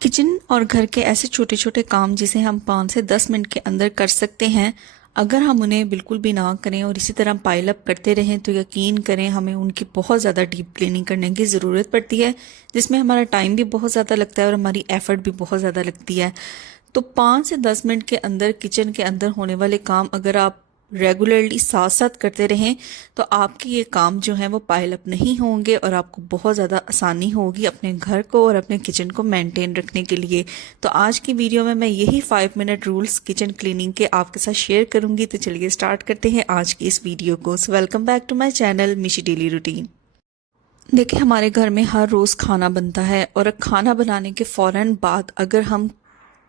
Kitchen और घर के ऐसे छोटे छोटे काम जिसे हम 5 से 10 मिनट के अंदर कर सकते हैं, अगर हम उन्हें बिल्कुल भी ना करें और इसी तरह पाइल अप करते रहें तो यकीन करें हमें उनकी बहुत ज़्यादा डीप क्लीनिंग करने की ज़रूरत पड़ती है, जिसमें हमारा टाइम भी बहुत ज़्यादा लगता है और हमारी एफर्ट भी बहुत ज़्यादा लगती है। तो 5 से 10 मिनट के अंदर किचन के अंदर होने वाले काम अगर आप रेगुलरली साथ साथ करते रहें तो आपके ये काम जो है वो पाइल अप नहीं होंगे और आपको बहुत ज़्यादा आसानी होगी अपने घर को और अपने किचन को मेंटेन रखने के लिए। तो आज की वीडियो में मैं यही 5 मिनट रूल्स किचन क्लीनिंग के आपके साथ शेयर करूंगी। तो चलिए स्टार्ट करते हैं आज की इस वीडियो को। So welcome back to my channel Mishi daily routine. देखिए, हमारे घर में हर रोज़ खाना बनता है और खाना बनाने के फ़ौरन बाद अगर हम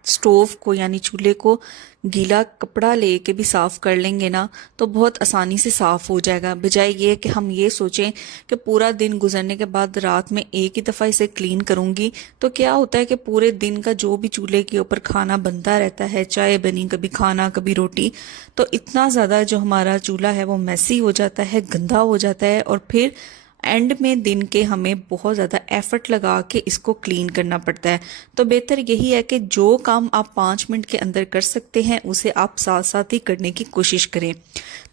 स्टोव को यानी चूल्हे को गीला कपड़ा लेके भी साफ कर लेंगे ना तो बहुत आसानी से साफ हो जाएगा, बजाय ये कि हम ये सोचें कि पूरा दिन गुजरने के बाद रात में एक ही दफ़ा इसे क्लीन करूंगी। तो क्या होता है कि पूरे दिन का जो भी चूल्हे के ऊपर खाना बनता रहता है, चाय बनी, कभी खाना कभी रोटी, तो इतना ज़्यादा जो हमारा चूल्हा है वो मैसी हो जाता है, गंदा हो जाता है और फिर एंड में दिन के हमें बहुत ज़्यादा एफर्ट लगा के इसको क्लीन करना पड़ता है। तो बेहतर यही है कि जो काम आप 5 मिनट के अंदर कर सकते हैं उसे आप साथ साथ ही करने की कोशिश करें।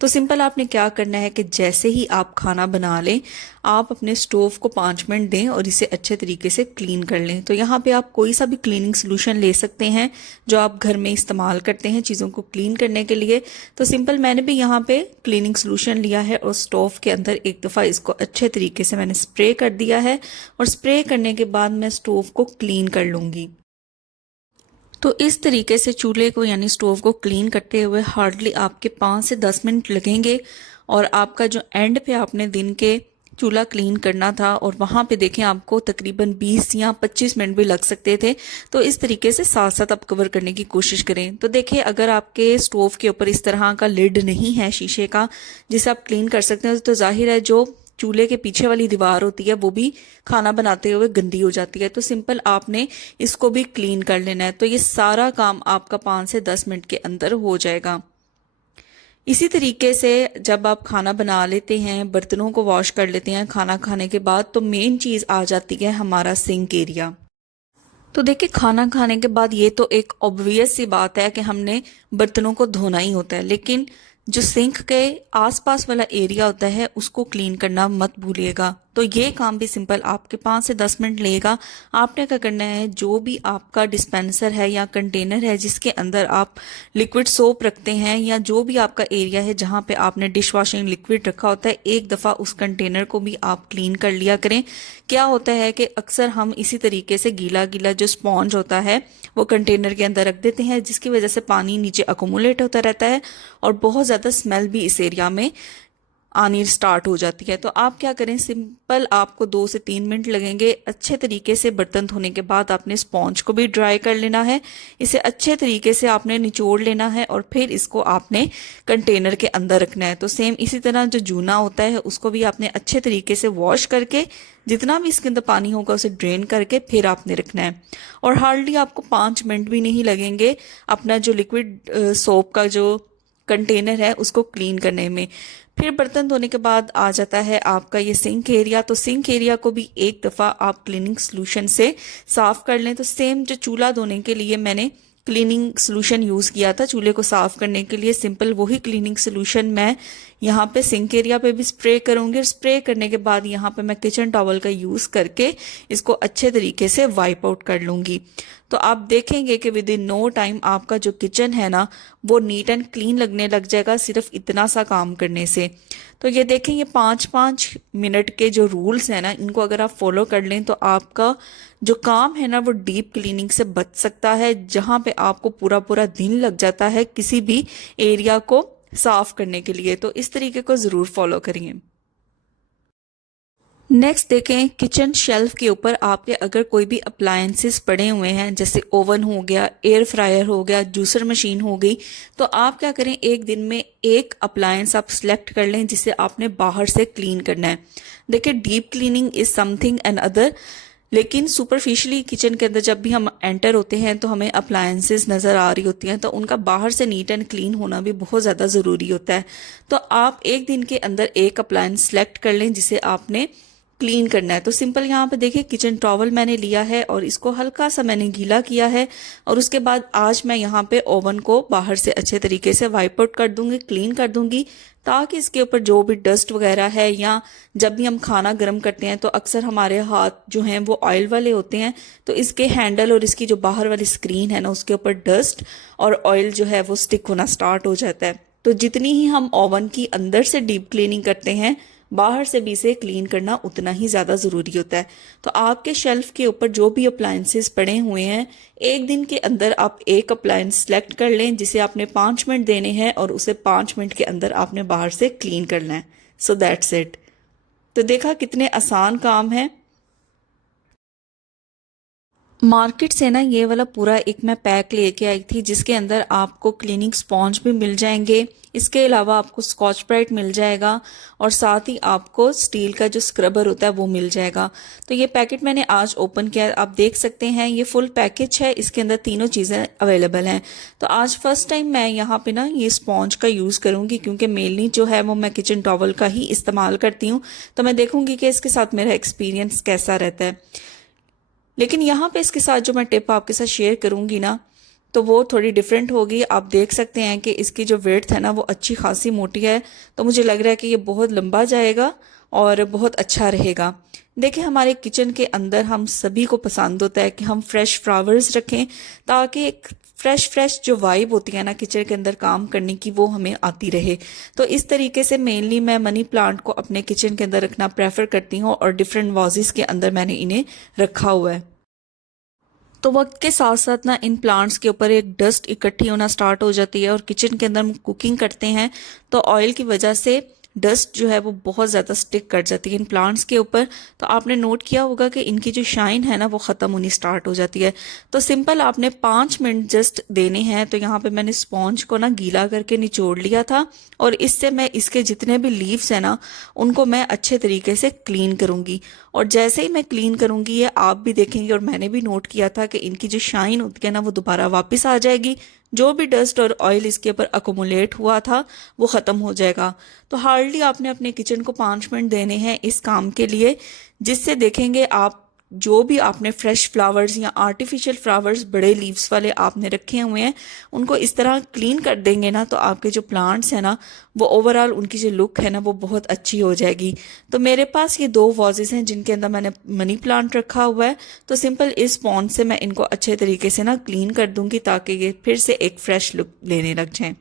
तो सिंपल आपने क्या करना है कि जैसे ही आप खाना बना लें आप अपने स्टोव को 5 मिनट दें और इसे अच्छे तरीके से क्लीन कर लें। तो यहाँ पे आप कोई सा भी क्लीनिंग सोल्यूशन ले सकते हैं जो आप घर में इस्तेमाल करते हैं चीज़ों को क्लीन करने के लिए। तो सिंपल मैंने भी यहाँ पे क्लीनिंग सोल्यूशन लिया है और स्टोव के अंदर एक दफ़ा इसको अच्छे तरीके से मैंने स्प्रे कर दिया है और स्प्रे करने के बाद मैं स्टोव को क्लीन कर लूँगी। तो इस तरीके से चूल्हे को यानी स्टोव को क्लीन करते हुए हार्डली आपके 5 से 10 मिनट लगेंगे और आपका जो एंड पे आपने दिन के चूल्हा क्लीन करना था और वहाँ पे देखें आपको तकरीबन 20 या 25 मिनट भी लग सकते थे। तो इस तरीके से साथ साथ आप कवर करने की कोशिश करें। तो देखिए, अगर आपके स्टोव के ऊपर इस तरह का लिड नहीं है शीशे का जिसे आप क्लीन कर सकते हैं, तो जाहिर है जो चूल्हे के पीछे वाली दीवार होती है वो भी खाना बनाते हुए गंदी हो जाती है। तो सिंपल आपने इसको भी क्लीन कर लेना है। तो ये सारा काम आपका 5 से 10 मिनट के अंदर हो जाएगा। इसी तरीके से जब आप खाना बना लेते हैं, बर्तनों को वॉश कर लेते हैं खाना खाने के बाद, तो मेन चीज़ आ जाती है हमारा सिंक एरिया। तो देखिए, खाना खाने के बाद ये तो एक ऑब्वियस सी बात है कि हमने बर्तनों को धोना ही होता है, लेकिन जो सिंक के आसपास वाला एरिया होता है उसको क्लीन करना मत भूलिएगा। तो ये काम भी सिंपल आपके 5 से 10 मिनट लेगा। आपने क्या करना है, जो भी आपका डिस्पेंसर है या कंटेनर है जिसके अंदर आप लिक्विड सोप रखते हैं या जो भी आपका एरिया है जहाँ पे आपने डिश वॉशिंग लिक्विड रखा होता है, एक दफ़ा उस कंटेनर को भी आप क्लीन कर लिया करें। क्या होता है कि अक्सर हम इसी तरीके से गीला गीला जो स्पॉन्ज होता है वो कंटेनर के अंदर रख देते हैं, जिसकी वजह से पानी नीचे अकोमुलेट होता रहता है और बहुत ज़्यादा स्मेल भी इस एरिया में आनी स्टार्ट हो जाती है। तो आप क्या करें, सिंपल आपको 2 से 3 मिनट लगेंगे। अच्छे तरीके से बर्तन धोने के बाद आपने स्पॉन्ज को भी ड्राई कर लेना है, इसे अच्छे तरीके से आपने निचोड़ लेना है और फिर इसको आपने कंटेनर के अंदर रखना है। तो सेम इसी तरह जो जूना होता है उसको भी आपने अच्छे तरीके से वॉश करके जितना भी इसके अंदर पानी होगा उसे ड्रेन करके फिर आपने रखना है। और हार्डली आपको 5 मिनट भी नहीं लगेंगे अपना जो लिक्विड सोप का जो कंटेनर है उसको क्लीन करने में। फिर बर्तन धोने के बाद आ जाता है आपका ये सिंक एरिया। तो सिंक एरिया को भी एक दफ़ा आप क्लीनिंग सोल्यूशन से साफ कर लें। तो सेम जो चूल्हा धोने के लिए मैंने क्लीनिंग सोल्यूशन यूज़ किया था चूल्हे को साफ करने के लिए, सिंपल वही क्लीनिंग सोल्यूशन मैं यहाँ पे सिंक एरिया पे भी स्प्रे करूँगी। और स्प्रे करने के बाद यहाँ पे मैं किचन टॉवल का यूज़ करके इसको अच्छे तरीके से वाइप आउट कर लूँगी। तो आप देखेंगे कि विद इन नो टाइम आपका जो किचन है ना वो नीट एंड क्लीन लगने लग जाएगा सिर्फ इतना सा काम करने से। तो ये देखें, ये 5-5 मिनट के जो रूल्स हैं ना इनको अगर आप फॉलो कर लें तो आपका जो काम है ना वो डीप क्लीनिंग से बच सकता है, जहाँ पे आपको पूरा पूरा दिन लग जाता है किसी भी एरिया को साफ करने के लिए। तो इस तरीके को ज़रूर फॉलो करिए। नेक्स्ट देखें, किचन शेल्फ के ऊपर आपके अगर कोई भी अप्लायंसेस पड़े हुए हैं जैसे ओवन हो गया, एयर फ्रायर हो गया, जूसर मशीन हो गई, तो आप क्या करें, एक दिन में एक अप्लायंस आप सिलेक्ट कर लें जिसे आपने बाहर से क्लीन करना है। देखिए, deep cleaning is something and other, लेकिन सुपरफिशियली किचन के अंदर जब भी हम एंटर होते हैं तो हमें अप्लायंसेस नज़र आ रही होती हैं, तो उनका बाहर से नीट एंड क्लीन होना भी बहुत ज़्यादा ज़रूरी होता है। तो आप एक दिन के अंदर एक अप्लायंस सेलेक्ट कर लें जिसे आपने क्लीन करना है। तो सिंपल यहाँ पे देखिए किचन टॉवल मैंने लिया है और इसको हल्का सा मैंने गीला किया है और उसके बाद आज मैं यहाँ पे ओवन को बाहर से अच्छे तरीके से वाइप आउट कर दूंगी, क्लीन कर दूंगी, ताकि इसके ऊपर जो भी डस्ट वगैरह है, या जब भी हम खाना गर्म करते हैं तो अक्सर हमारे हाथ जो हैं वो ऑयल वाले होते हैं, तो इसके हैंडल और इसकी जो बाहर वाली स्क्रीन है ना उसके ऊपर डस्ट और ऑयल जो है वो स्टिक होना स्टार्ट हो जाता है। तो जितनी ही हम ओवन की अंदर से डीप क्लीनिंग करते हैं, बाहर से भी इसे क्लीन करना उतना ही ज़्यादा ज़रूरी होता है। तो आपके शेल्फ के ऊपर जो भी अप्लायंसेस पड़े हुए हैं, एक दिन के अंदर आप एक अप्लायंस सेलेक्ट कर लें जिसे आपने 5 मिनट देने हैं और उसे 5 मिनट के अंदर आपने बाहर से क्लीन करना है। So that's it. तो देखा कितने आसान काम है। मार्केट से ना ये वाला पूरा एक मैं पैक लेके आई थी जिसके अंदर आपको क्लीनिंग स्पॉन्ज भी मिल जाएंगे, इसके अलावा आपको स्कॉच ब्राइट मिल जाएगा और साथ ही आपको स्टील का जो स्क्रबर होता है वो मिल जाएगा। तो ये पैकेट मैंने आज ओपन किया, आप देख सकते हैं ये फुल पैकेज है, इसके अंदर तीनों चीज़ें अवेलेबल हैं। तो आज फर्स्ट टाइम मैं यहाँ पे ना ये स्पॉन्ज का यूज़ करूँगी क्योंकि मेनली जो है वो मैं किचन टॉवल का ही इस्तेमाल करती हूँ। तो मैं देखूँगी कि इसके साथ मेरा एक्सपीरियंस कैसा रहता है। लेकिन यहाँ पे इसके साथ जो मैं टिप आपके साथ शेयर करूँगी ना तो वो थोड़ी डिफरेंट होगी। आप देख सकते हैं कि इसकी जो विड्थ है ना वो अच्छी खासी मोटी है, तो मुझे लग रहा है कि ये बहुत लंबा जाएगा और बहुत अच्छा रहेगा। देखिए हमारे किचन के अंदर हम सभी को पसंद होता है कि हम फ्रेश फ्लावर्स रखें, ताकि एक फ्रेश जो वाइब होती है ना किचन के अंदर काम करने की वो हमें आती रहे। तो इस तरीके से मेनली मैं मनी प्लांट को अपने किचन के अंदर रखना प्रेफर करती हूँ और डिफरेंट वाजेस के अंदर मैंने इन्हें रखा हुआ है। तो वक्त के साथ साथ ना इन प्लांट्स के ऊपर एक डस्ट इकट्ठी होना स्टार्ट हो जाती है और किचन के अंदर हम कुकिंग करते हैं तो ऑयल की वजह से डस्ट जो है वो बहुत ज़्यादा स्टिक कर जाती है इन प्लांट्स के ऊपर। तो आपने नोट किया होगा कि इनकी जो शाइन है ना वो ख़त्म होनी स्टार्ट हो जाती है। तो सिंपल आपने 5 मिनट जस्ट देने हैं। तो यहाँ पे मैंने स्पॉन्ज को ना गीला करके निचोड़ लिया था और इससे मैं इसके जितने भी लीव्स हैं ना उनको मैं अच्छे तरीके से क्लीन करूँगी। और जैसे ही मैं क्लीन करूँगी ये आप भी देखेंगे और मैंने भी नोट किया था कि इनकी जो शाइन होती है ना वो दोबारा वापस आ जाएगी, जो भी डस्ट और ऑयल इसके ऊपर अकोमुलेट हुआ था वो ख़त्म हो जाएगा। तो हार्डली आपने अपने किचन को 5 मिनट देने हैं इस काम के लिए, जिससे देखेंगे आप जो भी आपने फ्रेश फ्लावर्स या आर्टिफिशियल फ्लावर्स बड़े लीव्स वाले आपने रखे हुए हैं उनको इस तरह क्लीन कर देंगे ना तो आपके जो प्लांट्स हैं ना वो ओवरऑल उनकी जो लुक है ना वो बहुत अच्छी हो जाएगी। तो मेरे पास ये 2 वाजेस हैं जिनके अंदर मैंने मनी प्लांट रखा हुआ है। तो सिंपल इस पॉन्ड से मैं इनको अच्छे तरीके से ना क्लीन कर दूंगी ताकि ये फिर से एक फ्रेश लुक लेने लग जाएं।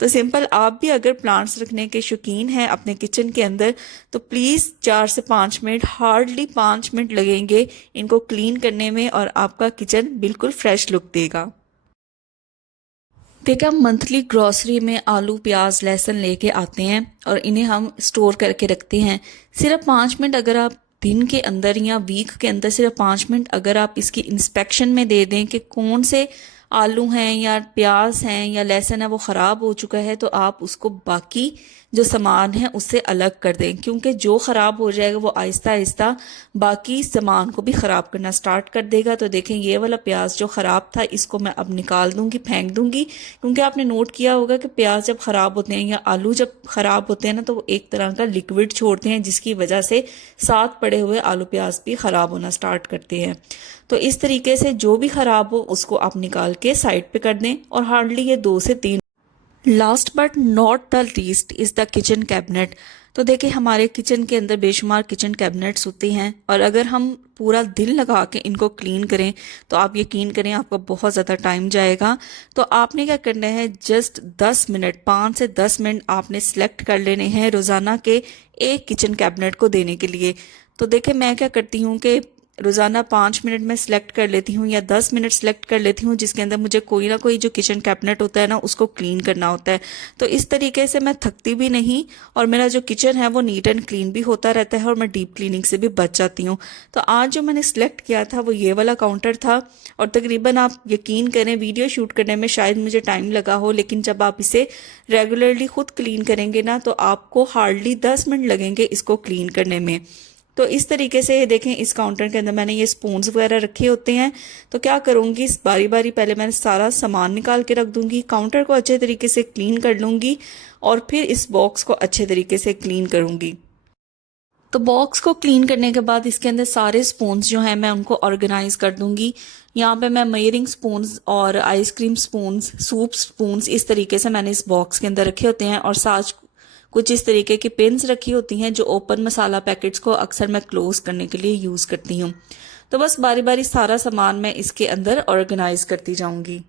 तो सिंपल आप भी अगर प्लांट्स रखने के शौकीन हैं अपने किचन के अंदर तो प्लीज़ 4 से 5 मिनट, हार्डली 5 मिनट लगेंगे इनको क्लीन करने में और आपका किचन बिल्कुल फ्रेश लुक देगा। देखा मंथली ग्रॉसरी में आलू प्याज लहसुन लेके आते हैं और इन्हें हम स्टोर करके रखते हैं। सिर्फ 5 मिनट अगर आप दिन के अंदर या वीक के अंदर सिर्फ 5 मिनट अगर आप इसकी इंस्पेक्शन में दे दें कि कौन से आलू हैं या प्याज हैं या लहसुन है वो ख़राब हो चुका है, तो आप उसको बाकी जो सामान है उससे अलग कर दें, क्योंकि जो ख़राब हो जाएगा वो आहिस्ता आहिस्ता बाकी सामान को भी ख़राब करना स्टार्ट कर देगा। तो देखें ये वाला प्याज जो ख़राब था इसको मैं अब निकाल दूंगी, फेंक दूंगी, क्योंकि आपने नोट किया होगा कि प्याज जब ख़राब होते हैं या आलू जब ख़राब होते हैं ना तो वो एक तरह का लिक्विड छोड़ते हैं जिसकी वजह से साथ पड़े हुए आलू प्याज भी ख़राब होना स्टार्ट करते हैं। तो इस तरीके से जो भी ख़राब हो उसको आप निकाल के साइड पे कर दें। और हार्डली ये 2 से 3। Last but not the least is the kitchen cabinet. तो देखिए हमारे किचन के अंदर बेशुमार किचन कैबिनेट्स होते हैं और अगर हम पूरा दिल लगा के इनको क्लीन करें तो आप यकीन करें आपका बहुत ज़्यादा टाइम जाएगा। तो आपने क्या करना है, जस्ट 10 मिनट, 5 से 10 मिनट आपने सेलेक्ट कर लेने हैं रोज़ाना के एक किचन कैबिनेट को देने के लिए। तो देखिए मैं क्या करती हूँ कि रोज़ाना 5 मिनट में सिलेक्ट कर लेती हूँ या 10 मिनट सेलेक्ट कर लेती हूँ जिसके अंदर मुझे कोई ना कोई जो किचन कैबिनेट होता है ना उसको क्लीन करना होता है। तो इस तरीके से मैं थकती भी नहीं और मेरा जो किचन है वो नीट एंड क्लीन भी होता रहता है और मैं डीप क्लीनिंग से भी बच जाती हूँ। तो आज जो मैंने सिलेक्ट किया था वो ये वाला काउंटर था और तकरीबन आप यकीन करें वीडियो शूट करने में शायद मुझे टाइम लगा हो, लेकिन जब आप इसे रेगुलरली खुद क्लीन करेंगे ना तो आपको हार्डली 10 मिनट लगेंगे इसको क्लीन करने में। तो इस तरीके से ये देखें इस काउंटर के अंदर मैंने ये स्पून्स वगैरह रखे होते हैं। तो क्या करूँगी, इस बारी बारी पहले मैंने सारा सामान निकाल के रख दूंगी, काउंटर को अच्छे तरीके से क्लीन कर लूँगी और फिर इस बॉक्स को अच्छे तरीके से क्लीन करूँगी। तो बॉक्स को क्लीन करने के बाद इसके अंदर सारे स्पून्स जो हैं मैं उनको ऑर्गेनाइज कर दूंगी। यहाँ पे मैं मेयरिंग स्पून्स और आइसक्रीम स्पून्स, सूप स्पून्स इस तरीके से मैंने इस बॉक्स के अंदर रखे होते हैं, और साथ कुछ इस तरीके की पिन्स रखी होती हैं जो ओपन मसाला पैकेट्स को अक्सर मैं क्लोज करने के लिए यूज करती हूँ। तो बस बारी बारी सारा सामान मैं इसके अंदर ऑर्गेनाइज करती जाऊंगी।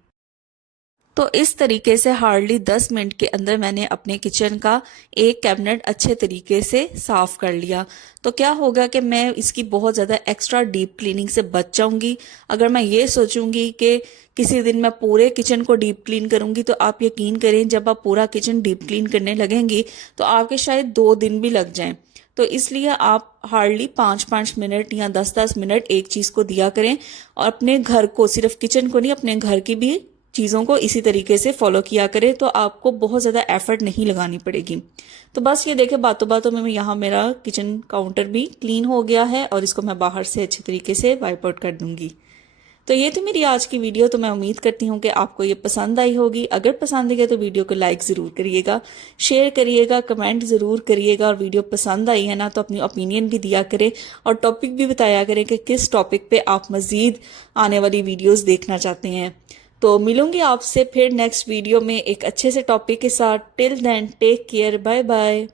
तो इस तरीके से हार्डली 10 मिनट के अंदर मैंने अपने किचन का एक कैबिनेट अच्छे तरीके से साफ कर लिया। तो क्या होगा कि मैं इसकी बहुत ज़्यादा एक्स्ट्रा डीप क्लीनिंग से बच जाऊंगी। अगर मैं ये सोचूंगी कि किसी दिन मैं पूरे किचन को डीप क्लीन करूंगी, तो आप यकीन करें जब आप पूरा किचन डीप क्लीन करने लगेंगी तो आपके शायद 2 दिन भी लग जाएं। तो इसलिए आप हार्डली 5-5 मिनट या 10-10 मिनट एक चीज़ को दिया करें, और अपने घर को, सिर्फ किचन को नहीं, अपने घर की भी चीज़ों को इसी तरीके से फॉलो किया करें, तो आपको बहुत ज़्यादा एफर्ट नहीं लगानी पड़ेगी। तो बस ये देखें, बातों बातों में यहाँ मेरा किचन काउंटर भी क्लीन हो गया है, और इसको मैं बाहर से अच्छे तरीके से वाइप आउट कर दूंगी। तो ये तो मेरी आज की वीडियो। तो मैं उम्मीद करती हूँ कि आपको ये पसंद आई होगी। अगर पसंद आई तो वीडियो को लाइक ज़रूर करिएगा, शेयर करिएगा, कमेंट ज़रूर करिएगा, और वीडियो पसंद आई है ना तो अपनी ओपिनियन भी दिया करें, और टॉपिक भी बताया करें कि किस टॉपिक पे आप मज़ीद आने वाली वीडियोज़ देखना चाहते हैं। तो मिलूंगी आपसे फिर नेक्स्ट वीडियो में एक अच्छे से टॉपिक के साथ। Till then take care, bye bye.